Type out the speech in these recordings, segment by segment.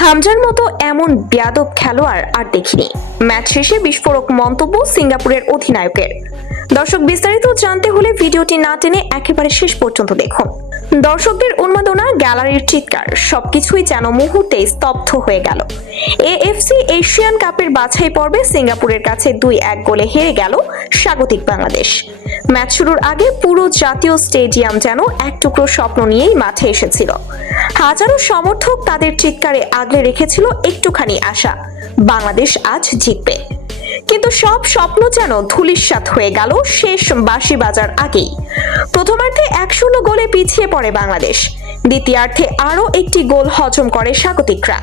হামজার মতো এমন ব্যাদব খেলোয়াড় আর দেখিনি। ম্যাচ শেষে বিস্ফোরক মন্তব্য সিঙ্গাপুরের অধিনায়কের। দর্শক বিস্তারিত জানতে হলে ভিডিওটি না টেনে একেবারে শেষ পর্যন্ত দেখুন। দর্শকদের উন্মাদনা গ্যালারির চিৎকার সবকিছুই যেন মুহূর্তে স্তব্ধ হয়ে গেল। এএফসি এশিয়ান কাপের বাছাই পর্বে সিঙ্গাপুরের কাছে দুই এক গোলে হেরে গেল স্বাগতিক বাংলাদেশ। ম্যাচ শুরুর আগে পুরো জাতীয় স্টেডিয়াম যেন এক টুকরো স্বপ্ন নিয়েই মাঠে এসেছিল। হাজারো সমর্থক তাদের চিৎকারে আগলে রেখেছিল একটুখানি আশা। বাংলাদেশ আজ জিতবে। কিন্তু সব স্বপ্ন যেন ধুলিস্বাত হয়ে গেল শেষ বাঁশি বাজার আগেই। প্রথমার্ধে এক শূন্য গোলে পিছিয়ে পড়ে বাংলাদেশ। দ্বিতীয়ার্ধে আরও একটি গোল হজম করে স্বাগতিকরা।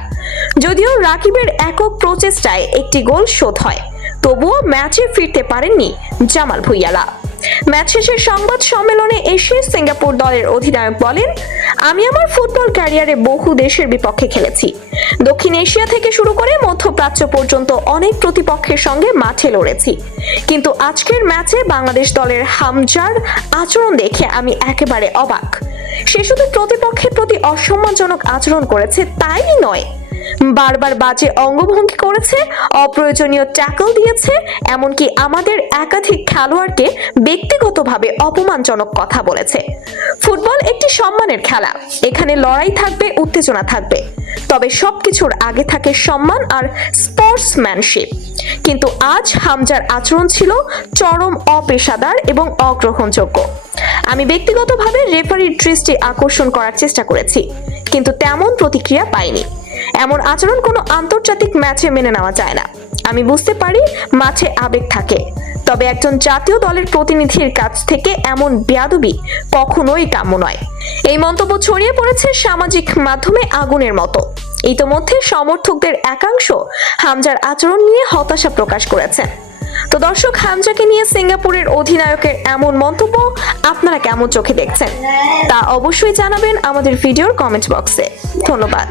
যদিও রাকিবের একক প্রচেষ্টায় একটি গোল শোধ হয়, তবুও ম্যাচে ফিরতে পারেননি জামাল ভুইয়ালা। ম্যাচ শেষে সংবাদ সম্মেলনে এসে সিঙ্গাপুর দলের অধিনায়ক বলেন, আমি আমার ফুটবল ক্যারিয়ারে বহু দেশের বিপক্ষে খেলেছি। দক্ষিণ এশিয়া থেকে শুরু করে মধ্যপ্রাচ্য পর্যন্ত অনেক প্রতিপক্ষের সঙ্গে মাঠে লড়েছি। কিন্তু আজকের ম্যাচে বাংলাদেশ দলের হামজার আচরণ দেখে আমি একেবারে অবাক। সে শুধু প্রতিপক্ষের প্রতি অসম্মানজনক আচরণ করেছে, তাই নয় বারবার বাজে অঙ্গভঙ্গি করেছে, অপ্রয়োজনীয় ট্যাকল দিয়েছে, এমনকি আমাদের একাধিক খেলোয়াড়কে ব্যক্তিগতভাবে অপমানজনক কথা বলেছে। ফুটবল একটি সম্মানের খেলা, এখানে লড়াই থাকবে, উত্তেজনা থাকবে। তবে সবকিছুর আগে থাকে সম্মান আর স্পোর্টসম্যানশিপ কিন্তু আজ হামজার আচরণ ছিল চরম অপেশাদার এবং অগ্রহণযোগ্য। আমি ব্যক্তিগতভাবে রেফারির দৃষ্টি আকর্ষণ করার চেষ্টা করেছি, কিন্তু তেমন প্রতিক্রিয়া পাইনি। এমন আচরণ কোনো আন্তর্জাতিক ম্যাচে মেনে নেওয়া যায় না। আমি বুঝতে পারি মাঠে আবেগ থাকে, তবে একজন জাতীয় দলের প্রতিনিধির কাছ থেকে এমন বেয়াদবি কখনোই কাম্য নয়। এই মন্তব্য ছড়িয়ে পড়েছে সামাজিক মাধ্যমে আগুনের মতো। ইতোমধ্যে সমর্থকদের একাংশ হামজার আচরণ নিয়ে হতাশা প্রকাশ করেছেন। তো দর্শক, হামজাকে নিয়ে সিঙ্গাপুরের অধিনায়কের এমন মন্তব্য আপনারা কেমন চোখে দেখছেন? তা অবশ্যই জানাবেন আমাদের ভিডিওর কমেন্ট বক্সে। ধন্যবাদ।